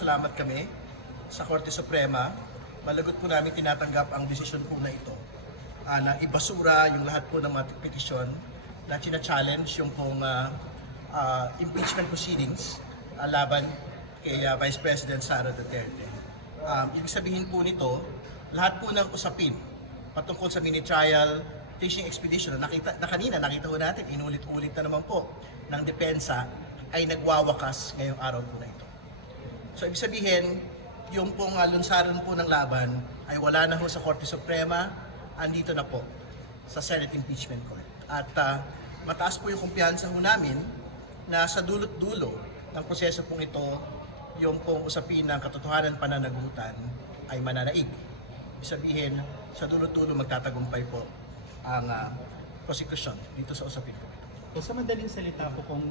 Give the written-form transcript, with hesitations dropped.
nagpapasalamat kami sa Korte Suprema. Malagot po namin tinatanggap ang desisyon po na ito na ibasura yung lahat po ng mga petisyon na china-challenge yung pong impeachment proceedings laban kay Vice President Sara Duterte. Ibig sabihin po nito, lahat po ng usapin patungkol sa mini-trial fishing expedition na kanina nakita ko natin, inulit-ulit na naman po ng depensa ay nagwawakas ngayong araw po na ito. So ibig sabihin, yung pong lunsaran po ng laban ay wala na ho sa Korte Suprema, andito na po sa Senate Impeachment Court. At mataas po yung kumpiyansa ho namin na sa dulot-dulo ng proseso pong ito, yung pong usapin ng katotohanan pananagutan ay mananaig. Ibig sabihin, sa dulot-dulo magtatagumpay po ang prosecution dito sa usapin po ito. So sa madaling salita po kung